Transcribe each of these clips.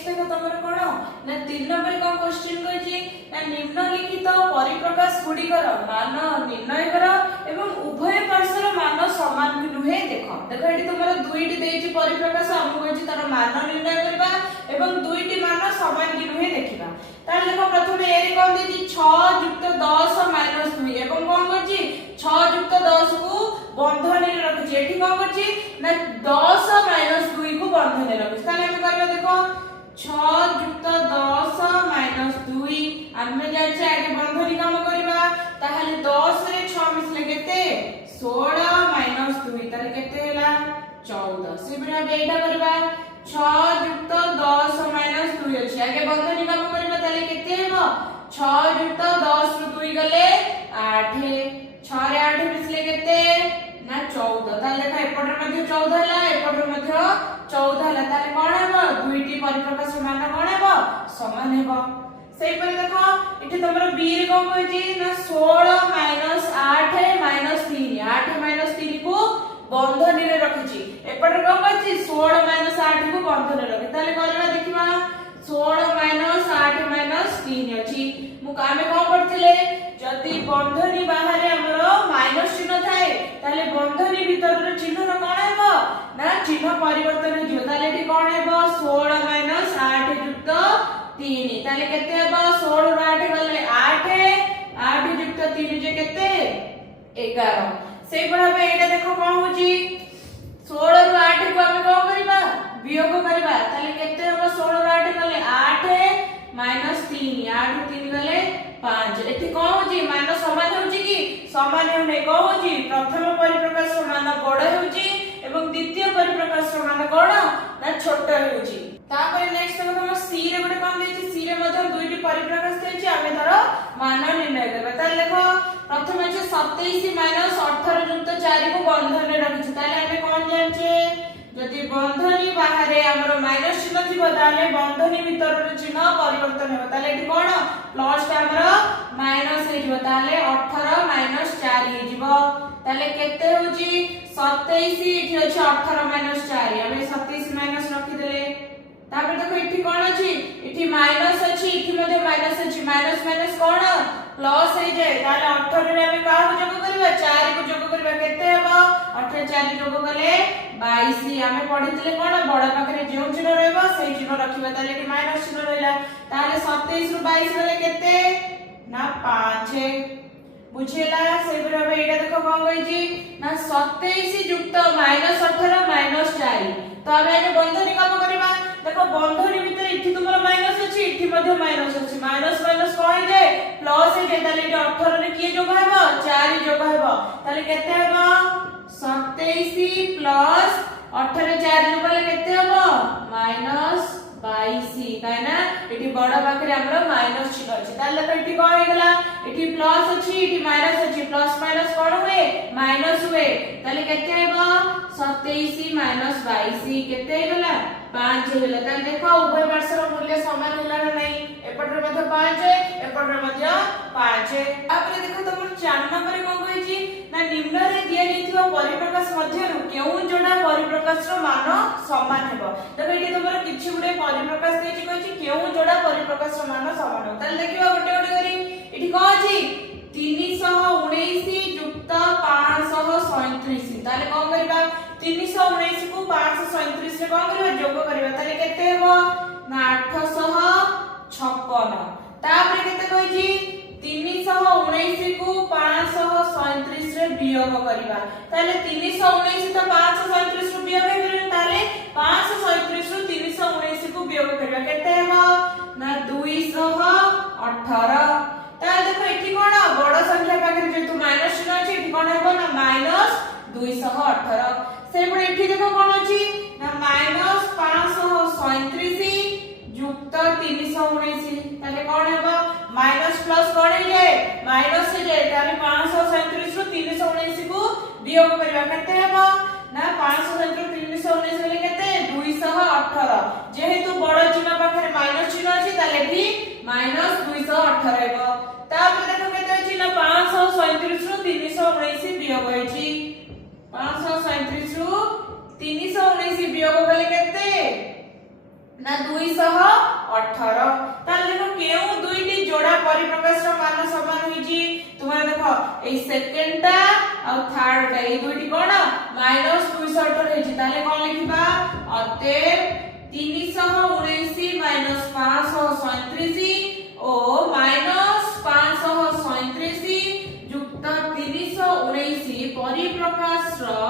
Next देखो तुमर कोन ना 3 नंबर को क्वेश्चन कहछि ना निम्नलिखित परिप्रकाश गुडिकर मान निर्णय कर एवं उभय पार्श्वर मान समान कि नुहे देखो देखो एठी तुमर दुईटी देछि परिप्रकाश हम कहछि तार मान निर्णय करबा एवं दुईटी मान समान कि नुहे देखिबा ताले देखो प्रथमे ए रे कोन देछि 6 + 10 - 2 एवं कोन कहछि 6 + 10 को बंधन रे रखछि एठी कोन कहछि ना 10 - 2 को बंधन रे रखछि ताले हम करबा देखो 6 + 10 - 2 आमे जाचे आगे बंधनी काम करबा ताहाले 10 रे 6 मिसले केते 16 - 2 ताले केते होला 14 सेबरा बेटा करबा 6 + 10 - 2 अछि आगे बंधनी काम करबा ताले केते हेबो 6 + 10 ରୁ 2 गले 8 6 रे 8 मिसले केते ना 14 ताले देखा एपटर मध्ये 14 होला एपटर मध्ये 14 होला ताले कोन हेबो दुईटी परिप्रकाश मान कोन हेबो समान हेबो सेई पर देखो इथे तमरो बी रे कोन कहछि ना 16 - 8 - 3 8 - 3 को बंधनी रे रखिछि एपटर कोन कहछि 16 - 8 को बंधन रे रखि ताले करबा देखिबा 16 - 8 - 3 अछि मु कामे कोन करथिले जति बंधनी बाहरे हमरो माइनस चिन्ह थाए ताले बंधनी भीतर रे चिन्ह र कोन हेबो ना चिन्ह परिवर्तन हो जिवो ताले एठी कोन हेबो 16 - 8 + 3 ताले केते हेबो 16 ରୁ 8 गले 8 8 + 3 जे केते 11 सेई भाबे एटा देखो कोन होची 16 ରୁ 8 को हम कोन करबा वियोग करबा ताले केते हेबो 16 ରୁ 8 गले 8 - 3 8 ରୁ 3 गले 5 एठी कोन होची मान समान होची कि समान होने कोन होची प्रथम परिप्रकाश मान बड़ होची एवं द्वितीय परिप्रकाश मान कोन ना छोट होची तापर नेक्स्ट देखो हम सी रे गोटे कोन देछि सी रे मध्ये दुईटी परिप्रकाश देछि आमे तार मान निर्णय करबा ताले देखो प्रथम अछि 27 - 18 + 4 को बंधन रे रखिछु ताले आमे कोन जानछे जदि बंधनी बाहरे हमरो माइनस चिन्ह थिबो ताले बंधनी भीतर रे चिन्ह परिवर्तन हेबो ताले एठी कोन प्लस टा हमरो माइनस हे जिवो ताले 18 - 4 हे जिवो ताले केते होची 27 एठी अछि 18 - 4 हमें 27 माइनस रखि देले तापर देखो एठी कोन अछि एठी माइनस अछि एठी मध्ये माइनस अछि माइनस माइनस कोन प्लस हे जाय ताले 18 रे हम का जोग करबा 4 को जोग करबा केते हेबो 18 4 जोग कले 22 हमें पढितले कोन बड़ पाखरे जेउ चिन्ह रहबो सेही चिन्ह रखिबा ताले एठी माइनस चिन्ह रहला ताले 27 ରୁ 22 गले केते ना 5 बुझेला सेबरा बे एटा देखो कोन कहछि ना 27 + -18 - 4 तो हमें आगे बंधनी काम करबा देखो बंधनी भीतर इठी तुमरो माइनस अछि इठी मध्ये माइनस अछि माइनस माइनस कोइ दे प्लस हे ताले 18 रे की जोग हेबो 4 जोग हेबो ताले केते हेबो 27 + 18 4 जोग ले केते हेबो -22 काइना एठी बड़ पाखरे हमरो माइनस चिन्ह अछि ताले एठी कोन हे गेला एठी प्लस अछि एठी माइनस अछि प्लस माइनस कोन हुए माइनस हुए ताले केते हेबो 27 - 22 केते गेला 5 हेला ताले देखो उभय पार्श्वर मूल्य समान होला ना नहीं एपटर मध्ये 5 एपटर मध्ये 5 आपरे देखो तुम 4 नंबर को कहछि ना निम्न रे दिया जैथिबा परिप्रकाश मध्यरु केउ जोडा परिप्रकाश रो मान समान हेबो देखो एठी तुमर किछि गुडे परिप्रकाश देछि कहछि केउ जोडा परिप्रकाश रो मान समान हो ताले देखिबा गोटे गोटे करी एठी को अछि 319 + 537 ताले कोन करबा 319 को 537 रे कोन करबा जोग करबा ताले केते हेबो ना 856 तापर केते कहछि 319 को 537 रे वियोग करबा ताले 319 तो 537 रो वियोग हेबे ताले 537 रो 319 को वियोग करबा केते हेबो ना 218 ताले देखो एठी कोन बड़ संख्या पाखरे जेतु माइनस चिन्ह अछि एठी कोन हेबो ना -218 से पर एठी देखो कोन अछि ना -537 युक्त 319 ताले कोन हेबो माइनस प्लस कोन हे जाय माइनस हे जाय ताले 537 रो 319 को वियोग करबा केते हेबो ना 537 रो 319 गले केते 218 जेहेतु बड़ चिन्ह पाखरे माइनस चिन्ह अछि ताले भी -218 हेबो तापर देखो केते अछि ना 537 रो 319 वियोग होइछि 537 रो 319 वियोग गले केते ना 218 ताले देखो केउ दुईटी जोड़ा परिप्रकाश रो मान समान होई जी तुम्हारा देखो ए सेकंड टा और थर्ड टा ए दुईटी कोन -218 होई जी ताले कोन लिखिबा अतएव 379 537 ओ -537 युक्त 379 परिप्रकाश रो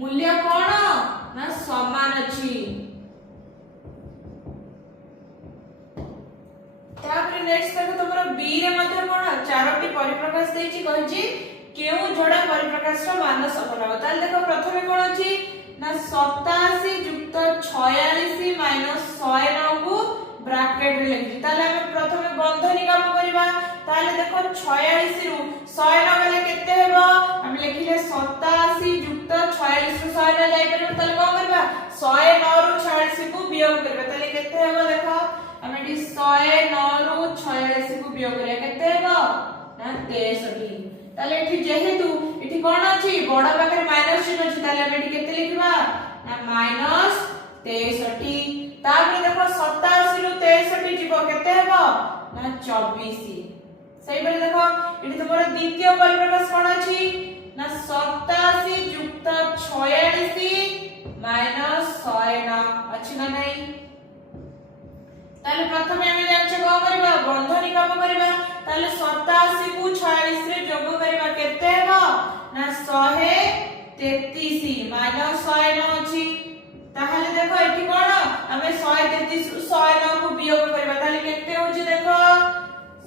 मूल्य कोन ना समान अछि। तापर नेक्स्ट देखो तमरो बी रे मध्ये कोन चारोटी परिप्रकाश देछि कहछि केउ जोड़ा परिप्रकाश रो मान समान हो ताले देखो प्रथमे कोन अछि ना 87 युक्त 46 -109 को ब्रैकेट रे लिखि ताले हम प्रथमे बंधनी काम करबा ताले देखो 46 रु 109 गले केते हेबो हम लिखिले 87 युक्त 46 रु 109 जाय परबो ताले कोन करबा 109 रु 46 को वियोग करबा ताले केते हेबो देखो हम एटी 109 रु 46 को वियोग करे केते हेबो ना 63 ताले एठी जेहेतु एठी कोन अछि बडा पाखरे माइनस चिन्ह अछि ताले हम एठी केते लिखबा ना -63 तापर देखो 87 रु 63 जीवो केते हेबो ना 24 सही बेले देखो एठी तुम्हारा द्वितीय परिप्रकाश कोन अछि ना 87 युक्त 46 -109 अछि ना नै ताले प्रथमे हम जानि को करबा बंधनी काम करबा ताले 87 को 46 रे जोग करबा केते हेबो ना 133 -109 अछि ताहले देखो एठी कोन हमें 133 रु 109 को वियोग करबा ताले केते होछि देखो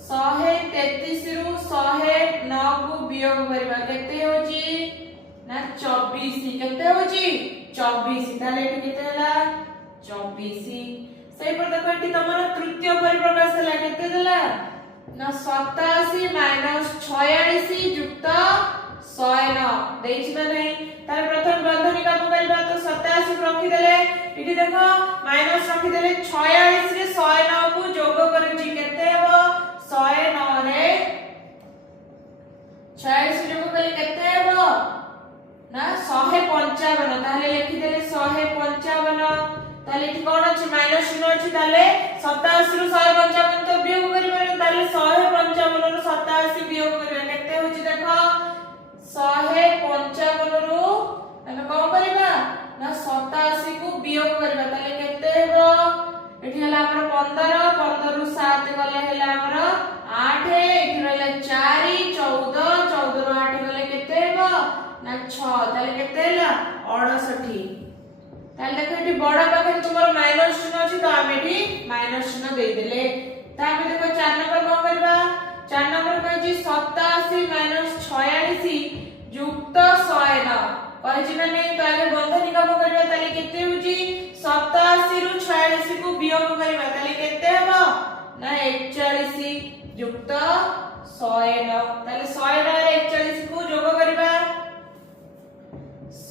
133 रु 109 को वियोग करबा केते होछि ना 24 केते होछि 24 ताले एठी केते हला 24 सही पर देखो एठी तमरो तृतीय परिप्रकाश हला केते देला ना 87 -46 युक्त 109 देछि ना नै ताले प्रथम बंधनी काम करबा तो 87 रखि देले एठी देखो माइनस रखि देले 46 रे 109 को जोग करछि केते हेबो 109 रे 46 जोग कले केते हेबो ना 155 ताले लिखि देले 155 ताले एठी कोन अछि माइनस चिन्ह अछि ताले 87 रु 155 तो वियोग करबा ताले 155 रु 87 वियोग करबा केते होछि देखो 155 रु हम कोन करबा ना 87 को वियोग करबा ताले केते हेबो एठी हला हमर 15 रु 7 गले हला हमर 8 एठी रहला 4 14 14 रु 8 गले केते हेबो ना 6 ताले केते हला 68 ताले देखो एठी बडा पाखे तुमर माइनस चिन्ह अछि तो हम एठी माइनस चिन्ह दे देले तामे देखो 4 नंबर कोन करबा 4 नंबर कहछि 87 -46 युक्त 109 कहछि ना नै तो आगे बंधनी काम करबा ताले केते होछि 87 रु 46 को वियोग करबा ताले केते हेबो ना 41 युक्त 109 ताले 109 रे 41 को जोग करबा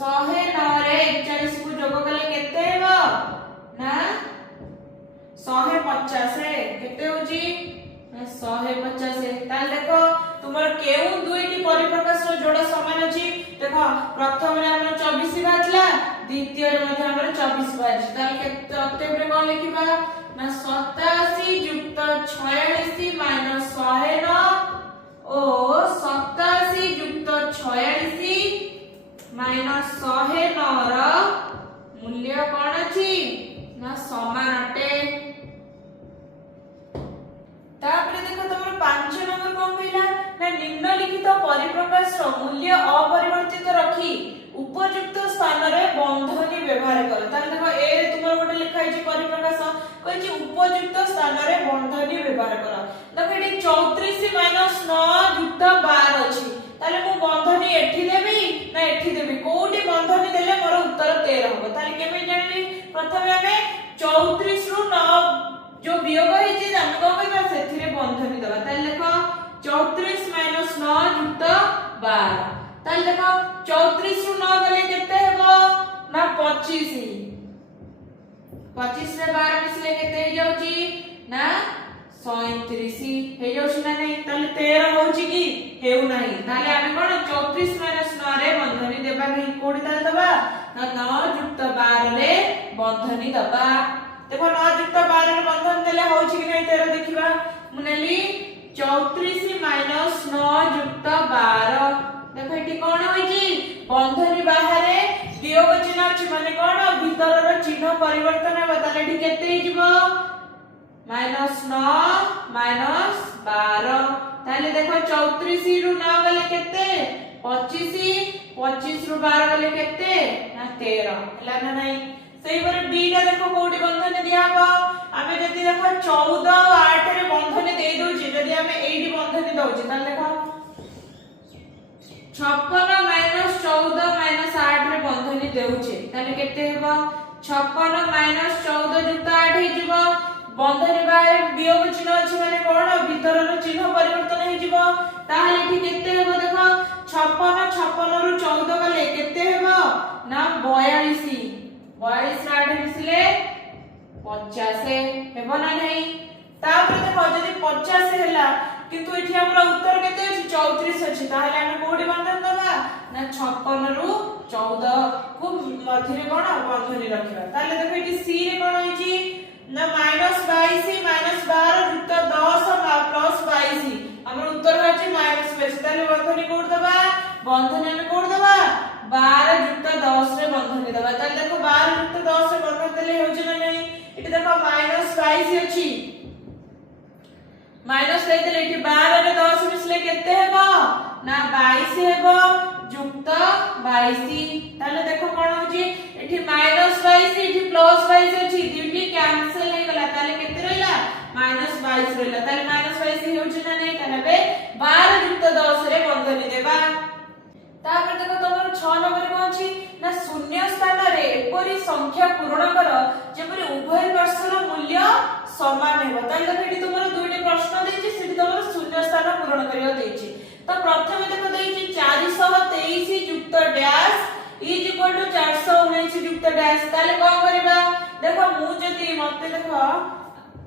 109 रे 41 को जोग कले केते हेबो ना 150 केते होछि ना 150 ताले देखो तुमर केउ दुईटी परिप्रकाश रो जोड़ा समान अछि देखो प्रथम रे हमर 24 बाजला द्वितीय रे मध्ये हमर 24 बाज ताले केते अतएव रे कोन लिखिबा ना 87 युक्त 46 -109 ओ 87 युक्त 46 -109 रो मूल्य कोन अछि ना समान अटे तापर देखो तमरो 5 नंबर कोन कहला ना निम्नलिखित परिप्रकाश रो मूल्य अपरिवर्तित रखी उपयुक्त स्थान रे बंधनी व्यवहार कर ताले देखो ए रे तुमर गोटे लिखा छि परिप्रकाश कहछि उपयुक्त स्थान रे बंधनी व्यवहार कर देखो एटी 34 -9 युक्त 12 अछि ताले मु बंधनी एठी देबी ना एठी देबी कोठी बंधनी देले मोर उत्तर 13 होबो ताले केमे जानली प्रथमे हमें 34 रु 9 जो वियोग है जे हम को करबा सेथिरे बंधनी देबा ताले देखो 34 -9 युक्त 12 ताले देखो 34 रु 9 गले केते हेबो ना 25 25 रे 12 मिसले केते हे जाउची ना 37 हे जाउची ना नै ताले 13 होउची की हेउ नाही ताले हम कोन 34 -9 रे बंधनी देबा नहीं कोडी ताले दबा ना 9 युक्त 12 रे बंधनी दबा। देखो 9 युक्त 12 रे बंधन देले होछि कि नै तेरा देखिबा मुनेली 34 माइनस 9 युक्त 12। देखो एटी कोन होई छी बंधनी बाहरे वियोग चिन्ह अछि माने कोन भीतर रो चिन्ह परिवर्तन हेबा ताले एटी केते हि जिवो माइनस 9 माइनस 12 ताले देखो 34 रु 9 गले केते 25 25 रु 12 गले केते ना 13 हला ना नै सेही पर बी टा देखो कोडी बंधन दिया हबो आमे जदी देखो 14 और 8 रे बंधन दे दोछि जदी आमे 8 बंधन दोछि ताले देखो 56 माइनस 14 माइनस 8 रे बंधन देउछि ताले केते हेबो 56 माइनस 14 युक्त 8 हि जिवो बंधन बारे वियोग चिन्ह अछि माने कोन भीतर रो चिन्ह परिवर्तन हि जिवो ताहाले एठी केते हेबो देखो 56 56 रु 14 गले केते हेबो ना 42 42 रे 8 मिसले 50 हेबो ना नै तापर देखो जदी 50 हैला किंतु एठी हमरा उत्तर केते अछि 34 अछि ताहाले हम कोडी बंधन दबा ना 56 रु 14 को मध्यरे कोन बंधनी रखिबा ताहाले देखो एठी सी रे कोन होइछि ना माइनस 22 माइनस 12 युक्त 10 प्लस 22 हमर उत्तर अछि माइनस 22 ताहाले बंधनी कोड दबा बंधनी में कोड दबा 12 युक्त 10 रे बंधनी दबा ताहाले देखो 12 युक्त 10 रे बंधन देले होछि ना नै एठी देखो माइनस 22 अछि माइनस ले देले एठी 12 रे 10 मिसले केते हेबो ना 22 हेबो युक्त 22 ताले देखो कोन होची एठी माइनस 22 एठी प्लस 22 अछि दुटी कैंसिल हे गला ताले केते रहला माइनस 22 रहला ताले माइनस 22 होची ना नै ताले बे 12 युक्त 10 रे बंधनी देबा तापर देखो तमर 6 नंबर को अछि ना शून्य स्थान रे एपरि संख्या पूर्ण कर जेपरि उभय पार्श्वर मूल्य समान हेबो ताले देखो एठी तमर दुईटी प्रश्न देछि सेठी तमर शून्य स्थान पूर्ण करियो देछि तो प्रथमे देखो देछि 423 युक्त डैश इज इक्वल टू 419 युक्त डैश ताले को करबा देखो मु जदी मते देखो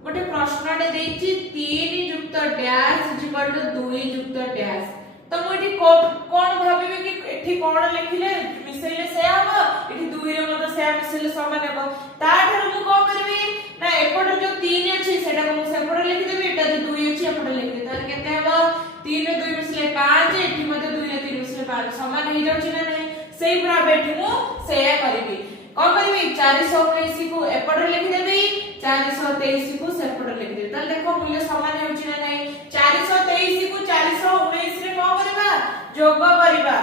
गोटे प्रश्नटे देछि 3 युक्त डैश इज इक्वल टू 2 युक्त डैश तो मु एठी कोन भाबिबे कि एठी कोन लिखिले मिसैले से आबो एठी 2 रे मते से मिसैले समान हेबो ताठर मु को करबी ना एपट जो 3 अछि सेटा को मु सेपट लिखि देबी एटा जो 2 अछि एपट लिखि दे तार केते हेबो 3 रे 2 मिसले 5 एठी मते 2 रे 3 मिसले 5 समान हे जाउछि ना नै सेही पुरा बेठी मु सेया करबी कोन करबी 419 को एपट लिखि देबी 423 को सेपट लिखि देबी ताल देखो मूल्य समान हेउछि ना नै 423 को 419 रे को करबा जोग करबा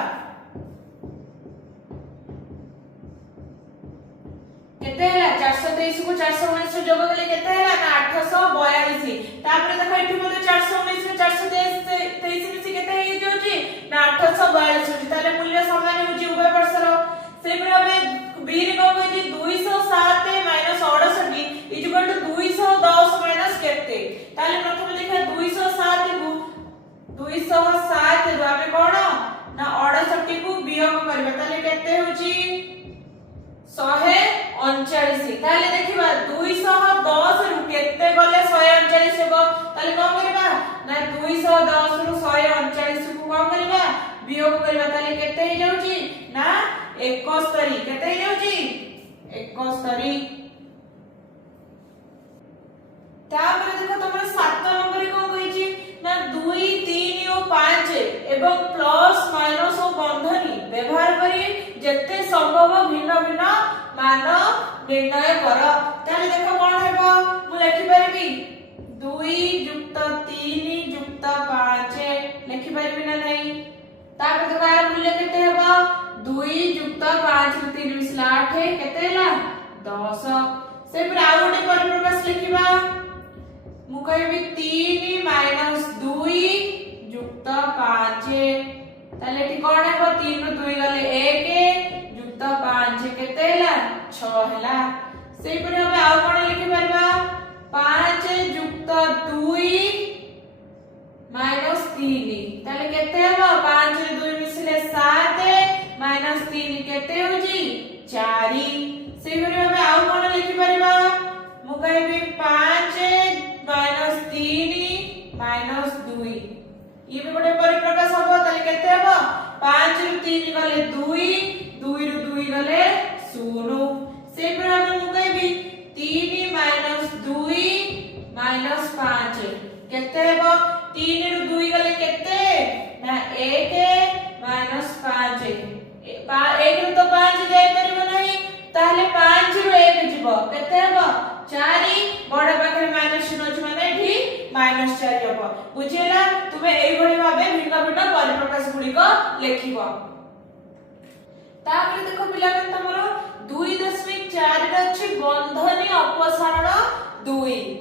केते हैला 423 को 419 रे जोग कले केते हैला ना 842 तापर देखो एठी मते 419 रे 423 मिसी केते हे जोछि ना 842 ताले मूल्य समान होछि उभय पार्श्वर से प्रभावे बी रे को होछि 207 minus 68 is equal to 210 minus केते ताले प्रथम देखा 207 को 207 रो हमें कोन ना 68 को वियोग करबा ताले केते होछि 139 ताले देखिबा 210 रु केते गले 139 हेबो ताले कोन करबा ना 210 रु 139 को कोन करबा वियोग करबा ताले केते हे जाउची ना 71 केते हे जाउची 71 तापर देखो तमरा 7 नंबर को कहिची ना 2 3 और 5 एवं प्लस माइनस और बंधनी व्यवहार करी जत्ते संभव भिन्न भिन्न मान निर्णय कर ताले देखो कोन हेबो मु लिखि परबी 2 युक्त 3 युक्त 5 लिखि परबी ना नै तापर देखो यार मूल्य केते हेबो 2 युक्त 5 ରୁ 3 मिसला 8 केते हैला 10 से फिर आ गोटे परिप्रकाश लिखिबा मु कहबी 3 माइनस 2 युक्त 5 ताले एठी कोन हेबो 3 ରୁ 2 गले 1 युक्त 5 केते हैला 6 हैला सेही पर हम आ कोन लिखि परबा 5 युक्त 2 माइनस 3 ताले केते हेबो 5 रे 2 मिसले 7 माइनस 3 केते होजी 4 सेही पर हम आ कोन लिखि परबा मु कहबी 5 माइनस 3 माइनस 2 ये भी गोटे परिप्रकाश हबो ताले केते हबो 5 ରୁ 3 गले 2 2 ରୁ 2 गले 0 से भाबे मु कहबी 3 माइनस 2 माइनस 5 केते हेबो 3 रु 2 गले केते ना 1 माइनस 5 1 रु तो 5 जाय परिबो नाही ताहले 5 रु 1 जीवो केते हेबो 4 बड़ पाखरे माइनस चिन्ह अछि माने एठी माइनस 4 हेबो बुझिला तुमे एई भली भाबे भिन्न भिन्न परिप्रकाश गुडी को लेखिबो तापर देखो पिला मन तमरो 2.4 रे अछि बंधनी अपसारण 2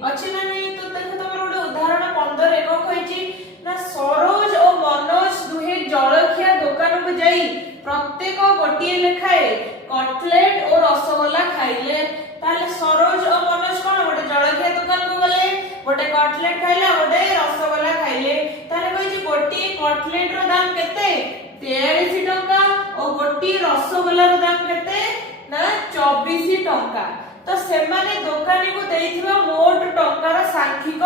अछि ना नहीं तो देखो तमरो ଗୋଟେ उदाहरण 15 रे को कहिची ना सरोज और मनोज दुहे जलखिया दुकान को जाई प्रत्येक गोटिए लेखाए कटलेट और रसगोल्ला खाइले ताले सरोज और मनोज कोन गोटे जलखिया दुकान को गले गोटे कटलेट खाइले गोटे रसगोल्ला खाइले ताले कहिची गोटिए कटलेट रो दाम केते 43 टंका और गोटिए रसगोल्ला रो दाम केते ना 24 टंका तो सेमाने दुकानी को देइथिबा मोट टंकार सांख्यिक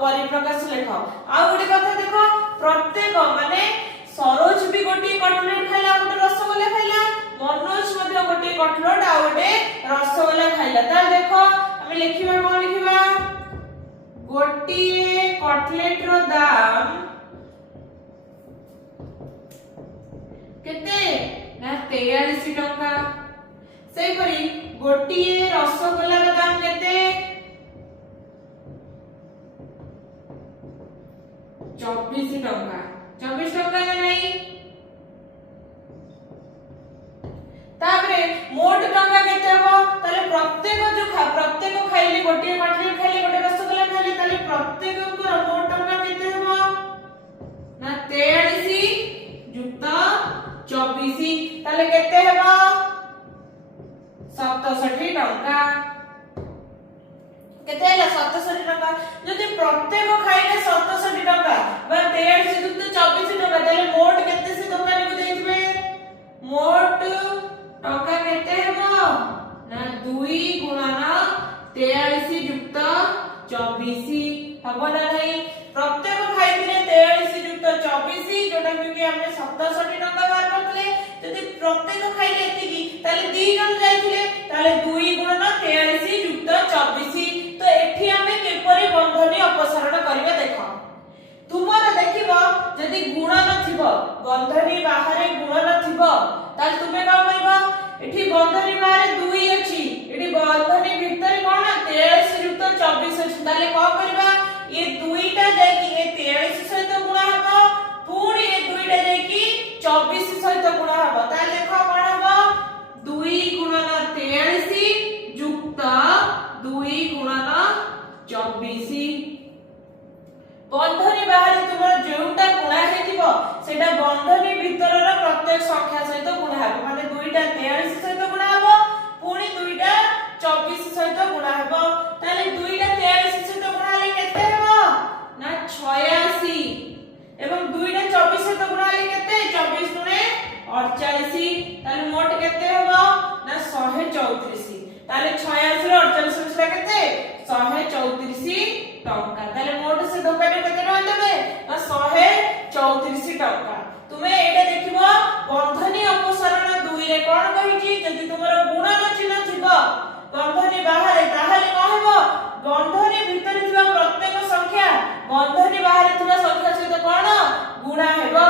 परिप्रकाश लेख आ गोटे कथा देखो प्रत्येक माने सरोज भी गोटे कटलेट खाइला गोटे रसगोल्ला खाइला मनोज मध्ये गोटे कटलेट आ गोटे रसगोल्ला खाइला ता देखो हम लिखिबा कोन लिखिबा गोटे कटलेट रो दाम केते ना 43 टंका सेई परी गोटिए रसगोल्ला रो दाम केते 24 टंका 24 टंका ना नहीं तापरे मोट टंका केते हबो ताले प्रत्येक खाइले गोटिए कटलेट खाइले गोटे रसगोल्ला खाइले ताले प्रत्येक को मोट टंका केते हबो ना 43 जुक्त 24 ताले केते हबो 67 टंका केते हैला 67 टंका जदि प्रत्येक खाइले 67 टंका बा 43 जुक्त 24 टंका ताले मोट केते से दुकान को देइबे मोट टंका केते हेबो ना 2 गुणन 43 जुक्त 24 हबो ना नहीं प्रत्येक खाइले 43 जुक्त 24 जोटा कि हमने 67 टंका बार करतले जदि प्रत्येक खाइले एतिकी ताले 2 जन जाइथिले ताले 2 गुणन 43 जुक्त 24 तो एठी हमें केपरि बंधनी अपसारण करिवे देखो तुमरा देखिबो जदि गुण नथिबो बंधनी बाहरे गुण नथिबो ताले तुमे का करबो एठी बंधनी बाहरे 2 अछि एठी बंधनी भितर कोन 43 जुक्त 24 अछि ताले का करबा ये दुईटा जाकी ए 43 सहित गुणा हबो पूरी ए दुईटा जाकी 24 सहित गुणा हबो ताले देखो कोन हबो 2 गुणन 43 जुक्त 2 गुणन 24 बंधनी बाहर तुमर जेउटा गुणा हेतिबो सेटा बंधनी भितरर प्रत्येक संख्या सहित गुणा हबो माने दुईटा 43 सहित गुणा हबो पूरी दुईटा 24 सहित गुणा हबो ताले दुईटा 43 सहित गुणा ले केते हबो ना 86 एवं दुईटा 24 सहित गुणा ले केते 24 गुणे 48 ताले मोट केते हबो ना 134 ताले 86 रे 48 मिसला केते 134 टंका ताले मोट से दुकान केते टंका देबे ना 134 टंका तुमे एटा देखिबो बंधनी अपसारण 2 रे कोन कहिची जदि तुमरो गुणन चिन्ह थिबो बंधनी बाहर ताहाले कहबो बंधनी भितर थिबा प्रत्येक संख्या बंधनी बाहर थिबा संख्या सहित कोन गुणा हेबो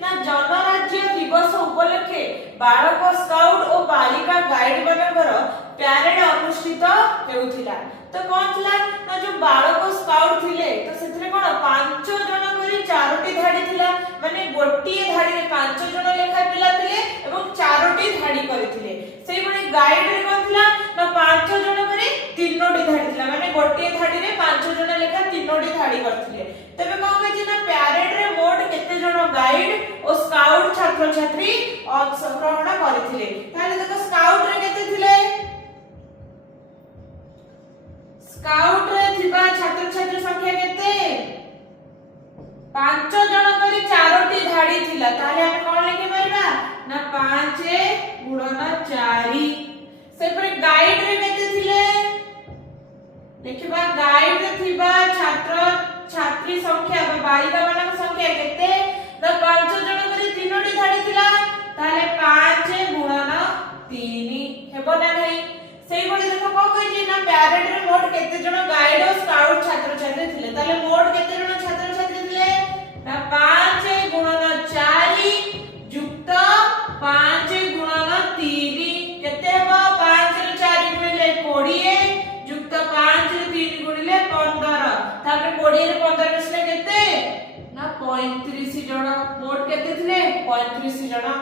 ना जनराज्य दिवस उपलक्षे बालक स्काउट और बालिका गाइड मानकर प्यारेड अनुष्ठित हेउथिला तो कोन थिला ना जो बालक स्काउट थिले तो सेथरे कोन 5 जन करी 4टी धाडी थिला माने गोटिए धाडी रे 5 जन लेखा पिला थिले एवं 4टी धाडी करिथिले सेई बडे गाइड रे कोन थिला ना 5 जन करी 3टी धाडी थिला माने गोटिए धाडी रे 5 जन लेखा 3टी धाडी करथिले तबे कोन कहै छै ना प्यारेड रे मोट केते जन गाइड और स्काउट छात्र छात्री अंशग्रहण करथिले ताले देखो स्काउट रे केते थिले स्काउट रे थिबा छात्र छात्री संख्या केते 5 जन करी 4टी धाडी थिला ताले हम कोन लिखि परबा ना 5 गुणन 4 से पर गाइड रे केते थिले देखिबा गाइड रे थिबा छात्र छात्री संख्या बालिका मानक संख्या केते ना 5 जन करी 3टी धाडी थिला ताले 5 गुणन 3 ହେବ ନା ନାହିଁ। ସେଇଭଳି ଦେଖ କଣ କହିଛି ନା ପ୍ୟାରେଡ୍ ରେ ମୋଟ କେତେ ଜଣ ଗାଇଡ୍ ଓ ସ୍କାଉଟ୍ ଛାତ୍ରଛାତ୍ରୀ ଥିଲେ। ତାହେଲେ ମୋଟ କେତେ ଜଣ ଛାତ୍ରଛାତ୍ରୀ ଥିଲେ ନା 5 ଗୁଣନ 4 ଯୁକ୍ତ 5 ଗୁଣନ 3 କେତେ ହେବ 5 ରୁ 4 ଗୁଣିଲେ 20 ଯୁକ୍ତ 5 ରୁ 3 ଗୁଣିଲେ 15। ତାପରେ 20 ରୁ 15 ମିଶିଲେ କେତେ ନା 35 ଜଣ। ମୋଟ କେତେ ଥିଲେ 35 ଜଣ।